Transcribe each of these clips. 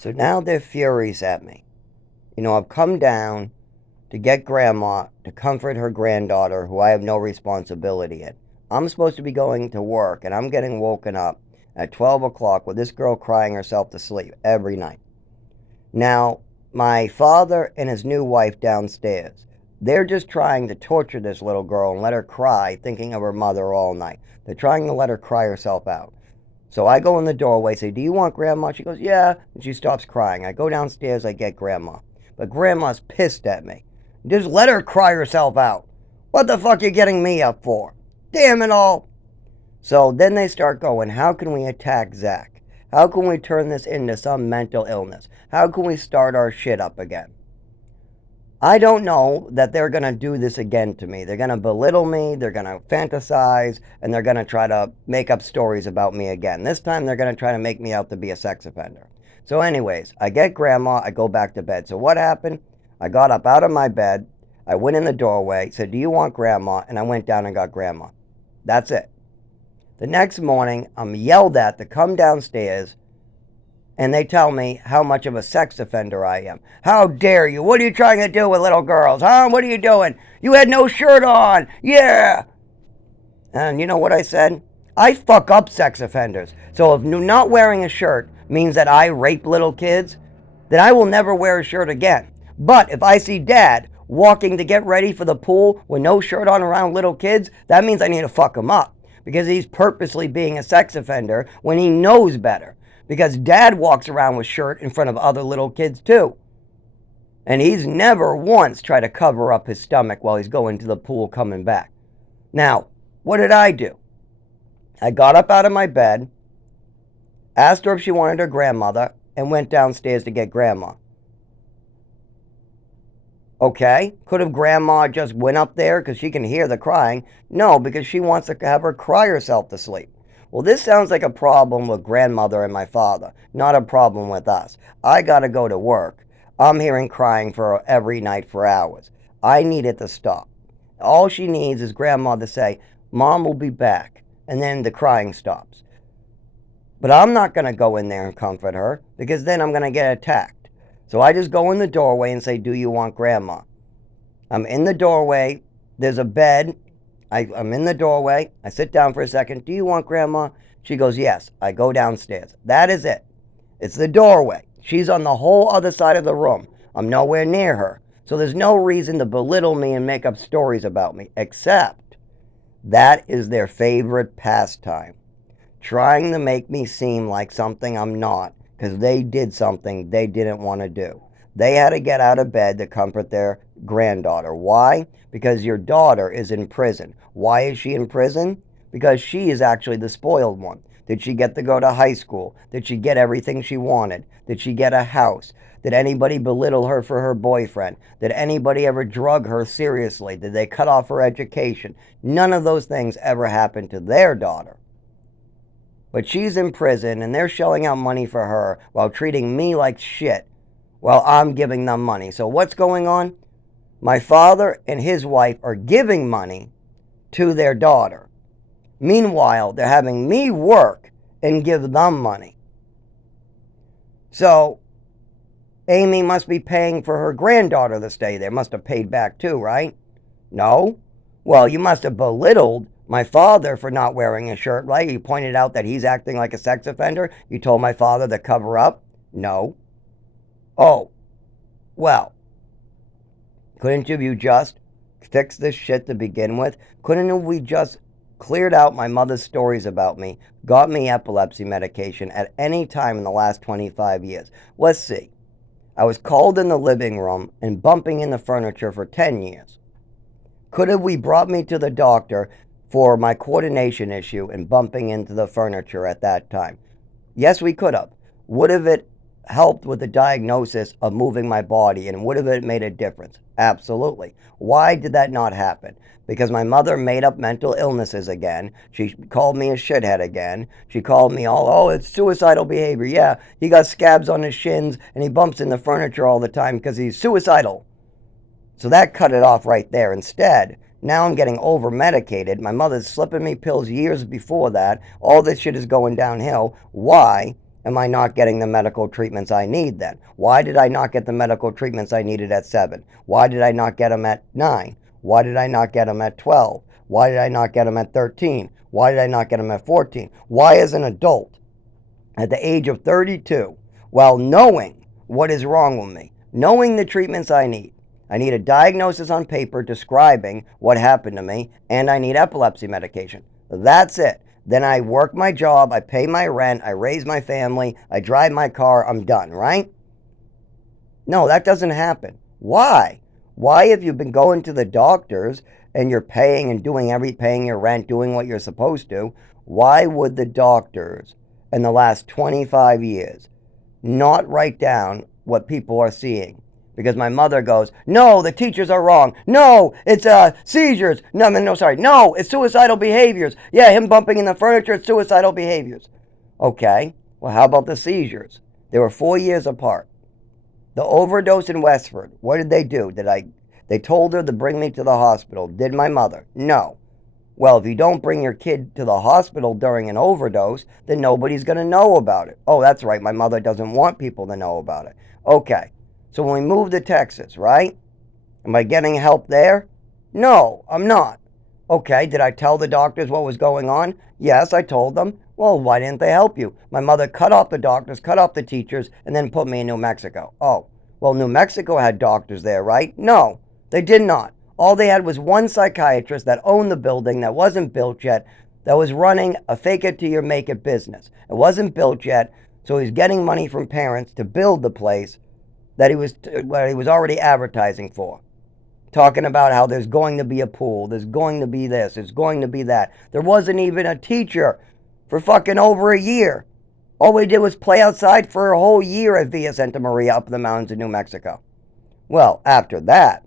So now they're furious at me. I've come down to get grandma to comfort her granddaughter who I have no responsibility in. I'm supposed to be going to work and I'm getting woken up at 12 o'clock with this girl crying herself to sleep every night. Now, my father and his new wife downstairs, they're just trying to torture this little girl and let her cry, thinking of her mother all night. They're trying to let her cry herself out. So I go in the doorway, say, "Do you want grandma?" She goes, "Yeah." And she stops crying. I go downstairs, I get grandma. But grandma's pissed at me. Just let her cry herself out. What the fuck you getting me up for? Damn it all. So then they start going, how can we attack Zach? How can we turn this into some mental illness? How can we start our shit up again? I don't know that they're going to do this again to me. They're going to belittle me, they're going to fantasize, and they're going to try to make up stories about me again. This time they're going to try to make me out to be a sex offender. So anyways, I get grandma, I go back to bed. So what happened? I got up out of my bed, I went in the doorway, said, "Do you want grandma?" And I went down and got grandma. That's it. The next morning, I'm yelled at to come downstairs, and they tell me how much of a sex offender I am. "How dare you? What are you trying to do with little girls, huh? What are you doing? You had no shirt on. Yeah." And you know what I said? I fuck up sex offenders. So if not wearing a shirt means that I rape little kids, then I will never wear a shirt again. But if I see dad walking to get ready for the pool with no shirt on around little kids, that means I need to fuck him up. Because he's purposely being a sex offender when he knows better. Because dad walks around with shirt in front of other little kids too. And he's never once tried to cover up his stomach while he's going to the pool coming back. Now, what did I do? I got up out of my bed, asked her if she wanted her grandmother, and went downstairs to get grandma. Okay, could have grandma just went up there because she can hear the crying? No, because she wants to have her cry herself to sleep. Well, this sounds like a problem with grandmother and my father, not a problem with us. I gotta go to work. I'm hearing crying for every night for hours. I need it to stop. All she needs is grandma to say, "Mom will be back," and then the crying stops. But I'm not gonna go in there and comfort her because then I'm gonna get attacked. So I just go in the doorway and say, "Do you want grandma?" I'm in the doorway. There's a bed. I'm in the doorway. I sit down for a second. "Do you want grandma?" She goes, "Yes." I go downstairs. That is it. It's the doorway. She's on the whole other side of the room. I'm nowhere near her. So there's no reason to belittle me and make up stories about me, except that is their favorite pastime. Trying to make me seem like something I'm not because they did something they didn't want to do. They had to get out of bed to comfort their granddaughter. Why? Because your daughter is in prison. Why is she in prison? Because she is actually the spoiled one. Did she get to go to high school? Did she get everything she wanted? Did she get a house? Did anybody belittle her for her boyfriend? Did anybody ever drug her seriously? Did they cut off her education? None of those things ever happened to their daughter. But she's in prison and they're shelling out money for her while treating me like shit while I'm giving them money. So what's going on? My father and his wife are giving money to their daughter. Meanwhile, they're having me work and give them money. So Amy must be paying for her granddaughter to stay there. Must have paid back too, right? No? Well, you must have belittled my father for not wearing a shirt, right? You pointed out that he's acting like a sex offender. You told my father to cover up. No. Oh, well, couldn't you just fix this shit to begin with? Couldn't we just cleared out my mother's stories about me, got me epilepsy medication at any time in the last 25 years? Let's see. I was cold in the living room and bumping in the furniture for 10 years. Could have we brought me to the doctor for my coordination issue and bumping into the furniture at that time? Yes, we could have. Would have it helped with the diagnosis of moving my body, and would have it made a difference? Absolutely. Why did that not happen? Because my mother made up mental illnesses again. She called me a shithead again. She called me all, "Oh, it's suicidal behavior." Yeah, he got scabs on his shins and he bumps in the furniture all the time because he's suicidal. So that cut it off right there. Instead, now I'm getting over medicated. My mother's slipping me pills years before that. All this shit is going downhill. Why? am I not getting the medical treatments I need then? Why did I not get the medical treatments I needed at 7? Why did I not get them at 9? Why did I not get them at 12? Why did I not get them at 13? Why did I not get them at 14? Why, as an adult, at the age of 32, while knowing what is wrong with me, knowing the treatments I need a diagnosis on paper describing what happened to me, and I need epilepsy medication. That's it. Then I work my job, I pay my rent, I raise my family, I drive my car, I'm done, right? No, that doesn't happen. Why? Why, if you've been going to the doctors and you're paying and paying your rent, doing what you're supposed to, why would the doctors in the last 25 years not write down what people are seeing? Because my mother goes, no, the teachers are wrong. No, it's seizures. No, sorry. No, it's suicidal behaviors. Yeah, him bumping in the furniture, it's suicidal behaviors. Okay, well, how about the seizures? They were 4 years apart. The overdose in Westford, what did they do? They told her to bring me to the hospital. Did my mother? No. Well, if you don't bring your kid to the hospital during an overdose, then nobody's going to know about it. Oh, that's right. My mother doesn't want people to know about it. Okay. So when we moved to Texas, right? Am I getting help there? No, I'm not. Okay, did I tell the doctors what was going on? Yes, I told them. Well, why didn't they help you? My mother cut off the doctors, cut off the teachers, and then put me in New Mexico. Oh, well, New Mexico had doctors there, right? No, they did not. All they had was one psychiatrist that owned the building that wasn't built yet, that was running a fake it till you make it business. It wasn't built yet, so he's getting money from parents to build the place that he was already advertising for. Talking about how there's going to be a pool, there's going to be this, there's going to be that. There wasn't even a teacher for fucking over a year. All we did was play outside for a whole year at Villa Santa Maria up in the mountains of New Mexico. Well, after that,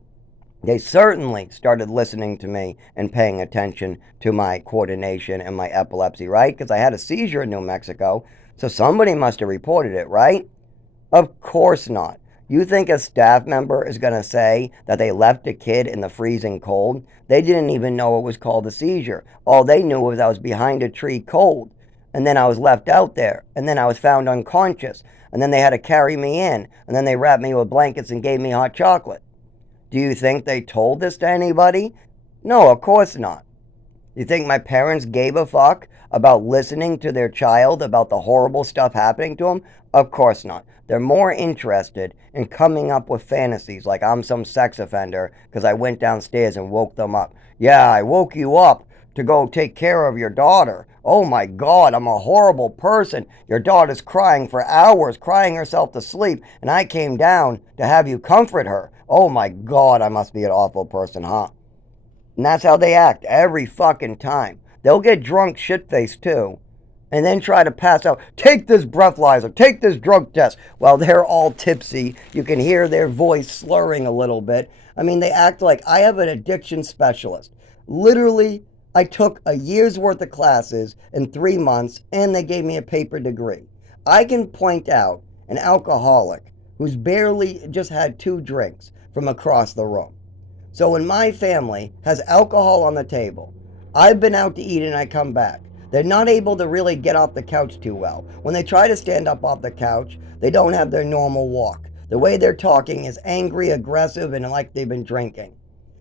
they certainly started listening to me and paying attention to my coordination and my epilepsy, right? Because I had a seizure in New Mexico, so somebody must have reported it, right? Of course not. You think a staff member is going to say that they left a kid in the freezing cold? They didn't even know it was called a seizure. All they knew was I was behind a tree cold, and then I was left out there, and then I was found unconscious, and then they had to carry me in, and then they wrapped me with blankets and gave me hot chocolate. Do you think they told this to anybody? No, of course not. You think my parents gave a fuck about listening to their child about the horrible stuff happening to them? Of course not. They're more interested in coming up with fantasies like I'm some sex offender because I went downstairs and woke them up. Yeah, I woke you up to go take care of your daughter. Oh my God, I'm a horrible person. Your daughter's crying for hours, crying herself to sleep, and I came down to have you comfort her. Oh my God, I must be an awful person, huh? And that's how they act every fucking time. They'll get drunk shit-faced too, and then try to pass out. Take this breathalyzer, take this drug test. While they're all tipsy, you can hear their voice slurring a little bit. I mean, they act like I have an addiction specialist. Literally, I took a year's worth of classes in 3 months, and they gave me a paper degree. I can point out an alcoholic who's barely just had 2 drinks from across the room. So when my family has alcohol on the table, I've been out to eat and I come back. They're not able to really get off the couch too well. When they try to stand up off the couch, they don't have their normal walk. The way they're talking is angry, aggressive, and like they've been drinking.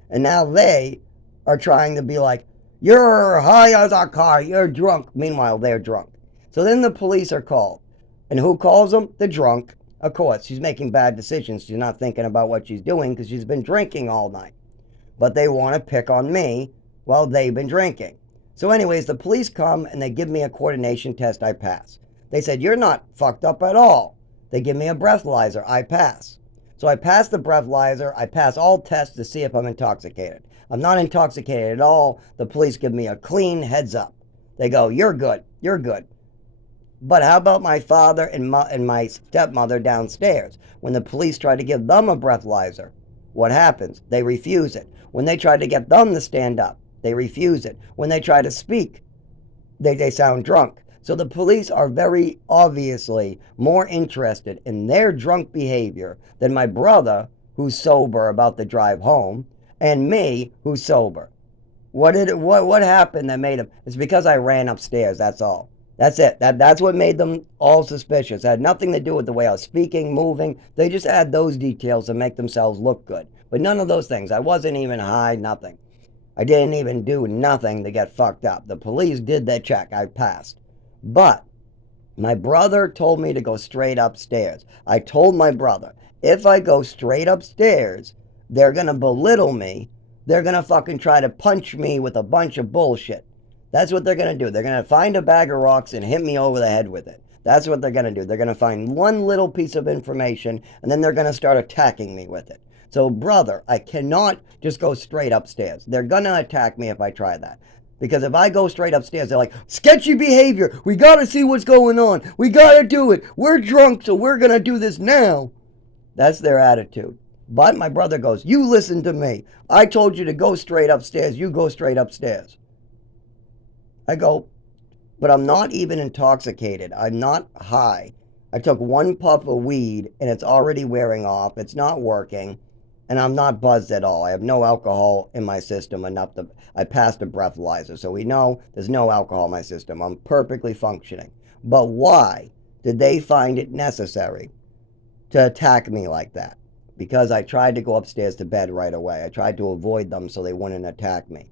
And now they are trying to be like, you're high as a car, you're drunk. Meanwhile, they're drunk. So then the police are called. And who calls them? The drunk. Of course, she's making bad decisions. She's not thinking about what she's doing because she's been drinking all night. But they want to pick on me while they've been drinking. So anyways, the police come and they give me a coordination test. I pass. They said, you're not fucked up at all. They give me a breathalyzer. I pass. So I pass the breathalyzer. I pass all tests to see if I'm intoxicated. I'm not intoxicated at all. The police give me a clean heads up. They go, you're good. You're good. But how about my father and my stepmother downstairs? When the police try to give them a breathalyzer, what happens? They refuse it. When they try to get them to stand up, they refuse it. When they try to speak, they sound drunk. So the police are very obviously more interested in their drunk behavior than my brother, who's sober about the drive home, and me, who's sober. What happened that made him? It's because I ran upstairs, that's all. That's it. That's what made them all suspicious. It had nothing to do with the way I was speaking, moving. They just add those details to make themselves look good. But none of those things. I wasn't even high, nothing. I didn't even do nothing to get fucked up. The police did their check. I passed. But my brother told me to go straight upstairs. I told my brother, if I go straight upstairs, they're going to belittle me. They're going to fucking try to punch me with a bunch of bullshit. That's what they're going to do. They're going to find a bag of rocks and hit me over the head with it. That's what they're going to do. They're going to find one little piece of information and then they're going to start attacking me with it. So, brother, I cannot just go straight upstairs. They're going to attack me if I try that. Because if I go straight upstairs, they're like, sketchy behavior. We got to see what's going on. We got to do it. We're drunk, so we're going to do this now. That's their attitude. But my brother goes, you listen to me. I told you to go straight upstairs. You go straight upstairs. I go, but I'm not even intoxicated. I'm not high. I took one puff of weed and it's already wearing off. It's not working. And I'm not buzzed at all. I have no alcohol in my system enough to. I passed a breathalyzer, so we know there's no alcohol in my system. I'm perfectly functioning. But why did they find it necessary to attack me like that? Because I tried to go upstairs to bed right away. I tried to avoid them so they wouldn't attack me.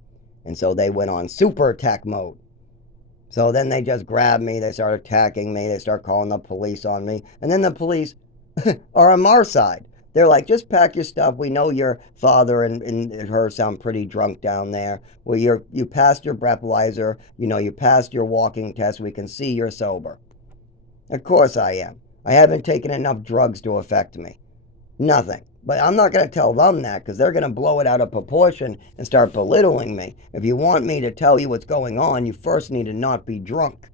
And so they went on super attack mode. So then they just grabbed me. They start attacking me. They start calling the police on me. And then the police are on our side. They're like, just pack your stuff. We know your father and her sound pretty drunk down there. Well, you passed your breathalyzer. You passed your walking test. We can see you're sober. Of course I am. I haven't taken enough drugs to affect me. Nothing. But I'm not going to tell them that because they're going to blow it out of proportion and start belittling me. If you want me to tell you what's going on, you first need to not be drunk.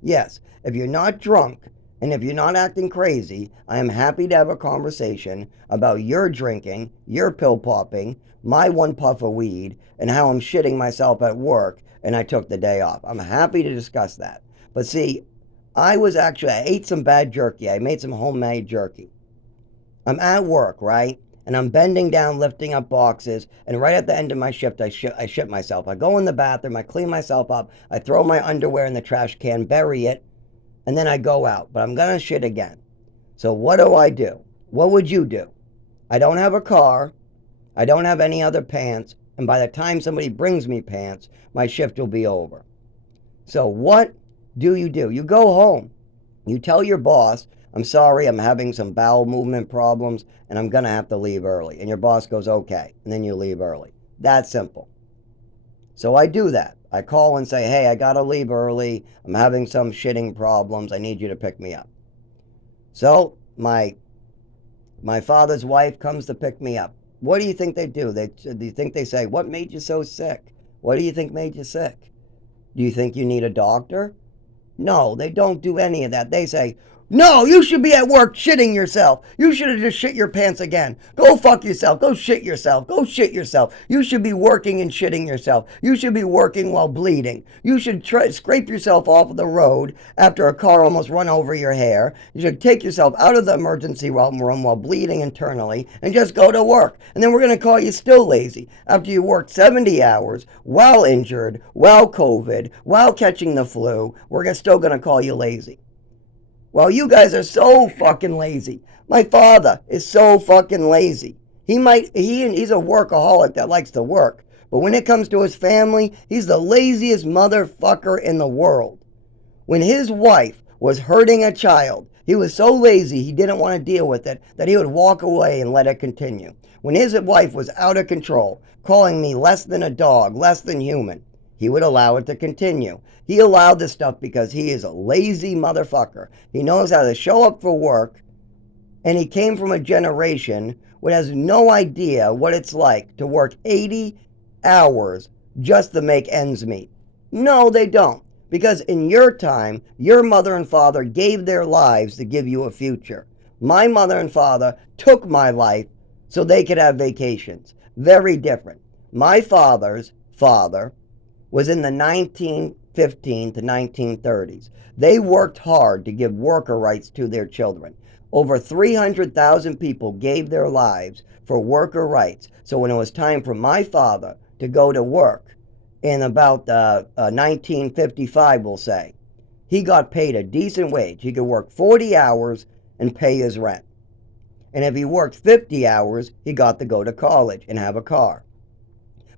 Yes, if you're not drunk, and if you're not acting crazy, I am happy to have a conversation about your drinking, your pill popping, my one puff of weed, and how I'm shitting myself at work and I took the day off. I'm happy to discuss that. But see, I ate some bad jerky. I made some homemade jerky. I'm at work, right? And I'm bending down, lifting up boxes. And right at the end of my shift, I shit myself. I go in the bathroom, I clean myself up, I throw my underwear in the trash can, bury it, and then I go out, but I'm gonna shit again. So what do? What would you do? I don't have a car. I don't have any other pants. And by the time somebody brings me pants, my shift will be over. So what do? You go home. You tell your boss, I'm sorry, I'm having some bowel movement problems and I'm gonna have to leave early. And your boss goes, okay. And then you leave early. That's simple. So I do that. I call and say, hey, I gotta leave early. I'm having some shitting problems. I need you to pick me up. So my father's wife comes to pick me up. What do you think they do? Do you think they say, what made you so sick? What do you think made you sick? Do you think you need a doctor? No, they don't do any of that. They say, no, you should be at work shitting yourself. You should have just shit your pants again. Go fuck yourself. Go shit yourself. Go shit yourself. You should be working and shitting yourself. You should be working while bleeding. You should scrape yourself off of the road after a car almost run over your hair. You should take yourself out of the emergency room while bleeding internally and just go to work. And then we're going to call you still lazy after you worked 70 hours while injured, while COVID, while catching the flu. We're still going to call you lazy. Well, you guys are so fucking lazy. My father is so fucking lazy. He's a workaholic that likes to work. But when it comes to his family, he's the laziest motherfucker in the world. When his wife was hurting a child, he was so lazy he didn't want to deal with it that he would walk away and let it continue. When his wife was out of control, calling me less than a dog, less than human, he would allow it to continue. He allowed this stuff because he is a lazy motherfucker. He knows how to show up for work, and he came from a generation that has no idea what it's like to work 80 hours just to make ends meet. No, they don't. Because in your time, your mother and father gave their lives to give you a future. My mother and father took my life so they could have vacations. Very different. My father's father was in the 1915 to 1930s. They worked hard to give worker rights to their children. Over 300,000 people gave their lives for worker rights. So when it was time for my father to go to work in about 1955, we'll say, he got paid a decent wage. He could work 40 hours and pay his rent. And if he worked 50 hours, he got to go to college and have a car.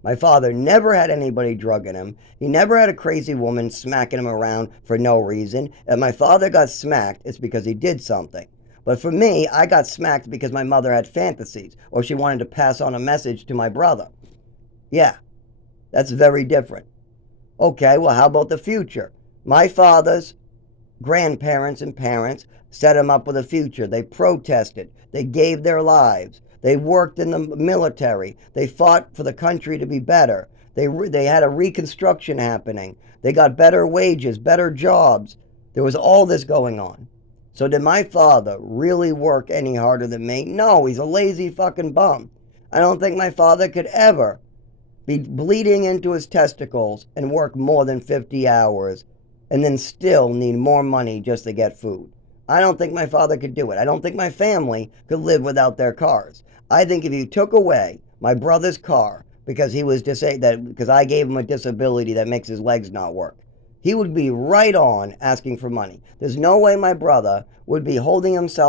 My father never had anybody drugging him. He never had a crazy woman smacking him around for no reason. If my father got smacked, it's because he did something. But for me, I got smacked because my mother had fantasies or she wanted to pass on a message to my brother. Yeah, that's very different. Okay, well, how about the future? My father's grandparents and parents set him up with a future. They protested. They gave their lives. They worked in the military. They fought for the country to be better. They had a reconstruction happening. They got better wages, better jobs. There was all this going on. So did my father really work any harder than me? No, he's a lazy fucking bum. I don't think my father could ever be bleeding into his testicles and work more than 50 hours and then still need more money just to get food. I don't think my father could do it. I don't think my family could live without their cars. I think if you took away my brother's car because he was because I gave him a disability that makes his legs not work, he would be right on asking for money. There's no way my brother would be holding himself